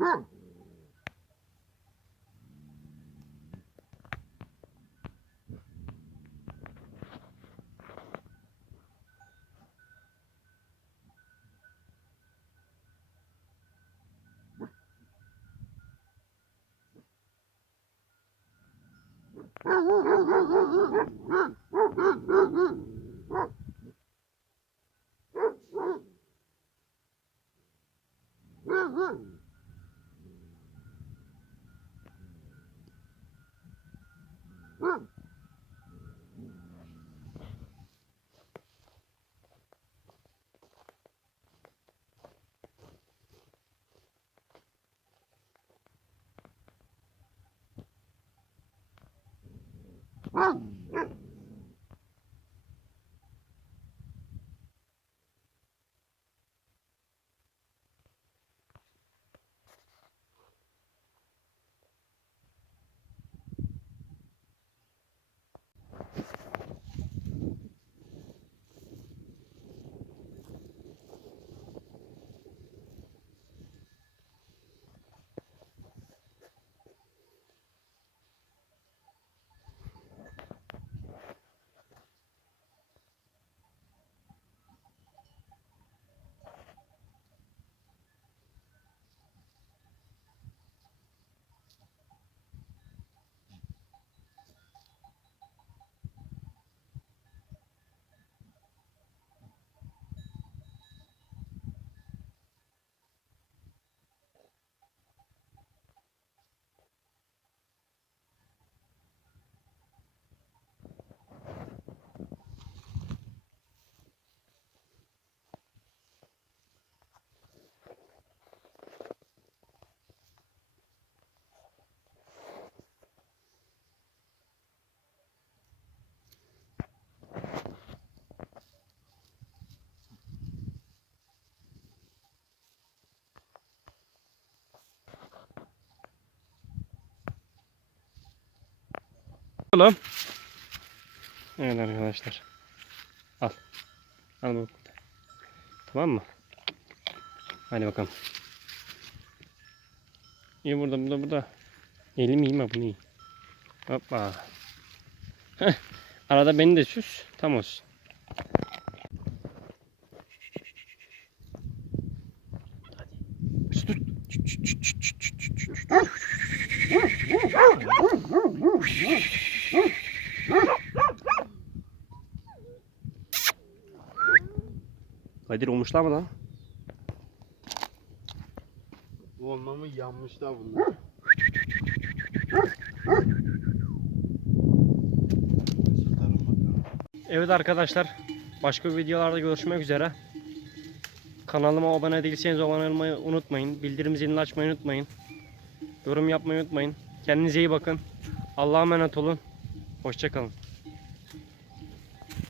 Mm-hmm. Mm-hmm. Ah! Oğlum. Evet arkadaşlar. Al. Al bakalım. Tamam mı? Hadi bakalım. İyi burada burada burada. Elim iyi mi bunu iyi. Hoppa. Heh. Arada beni de süs. Tam olsun. Dur. Kadir olmuşlar mı lan? Olmamı yanmışlar bunlar. Evet arkadaşlar. Başka videolarda görüşmek üzere. Kanalıma abone değilseniz abone olmayı unutmayın. Bildirim zilini açmayı unutmayın. Yorum yapmayı unutmayın. Kendinize iyi bakın. Allah'a emanet olun. Hoşçakalın.